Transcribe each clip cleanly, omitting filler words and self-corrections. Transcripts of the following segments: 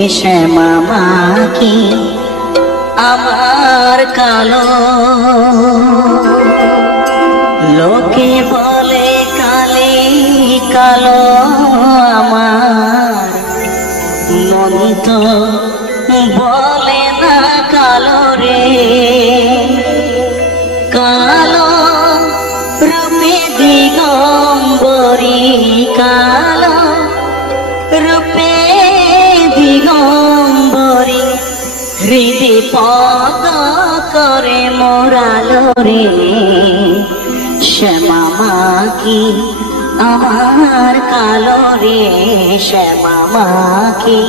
শ্যামা মা কি আমার কালো, লোকে বলে কালি কালো আমার মন তো বলে না কালো রে। কালো রূপে দিগম্বরী, কালো রূপে দিগম্বরী, হৃদি পদ করে মোরালো রে। শ্যামা মা কি আমার কালো রে, শ্যামা মা কি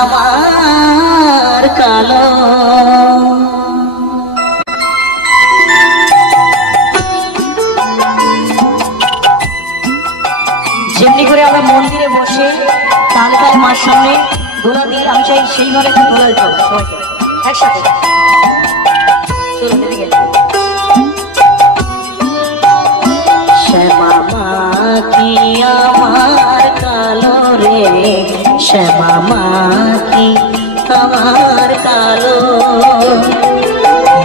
আমার কালো। যেমনি করে আমরা মন্দিরে বসে তাহলে তার মার সামনে দোলা দিয়ে আমি চাই সেইভাবে একটা দোলা দিতে হবে সবাইকে একসাথে। শ্যামা মা কি আমার কালো রে, শ্যামা মা কি আমার কালো,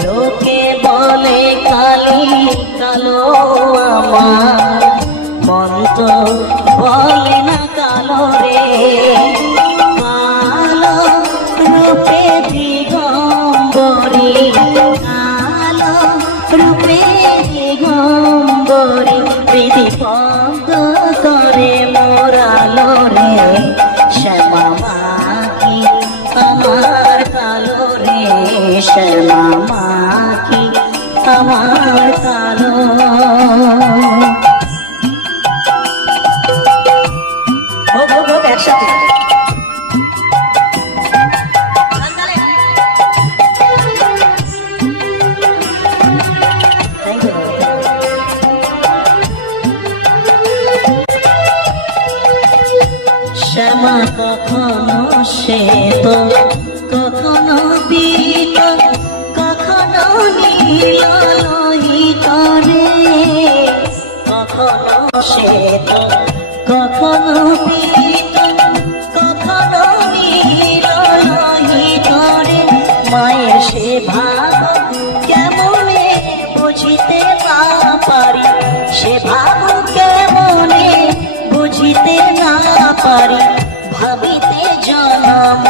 লোকে বলে কালি কালো আমার মন তো বলে না কালো রে। কালো রূপে দিগম্বরী, কালো রূপে দিগম্বরী, হৃদি পদ করে মোরালো রে। শ্যামা মা কি আমার কালো রে, শ্যামা মা কি আমার কালো। একসাথে শ্যামা কখনো শ্বেত, কখনো পীত, কখনো নীল লোহিত রে। কখনো শ্বেত, কখনো পীত, কখনো নীল লোহিত রে। মায়ের সে ভাব কেমনে বুঝিতে না পারি, সে ভাব কেমনে বুঝিতে না পারি, ভাবিতে জনম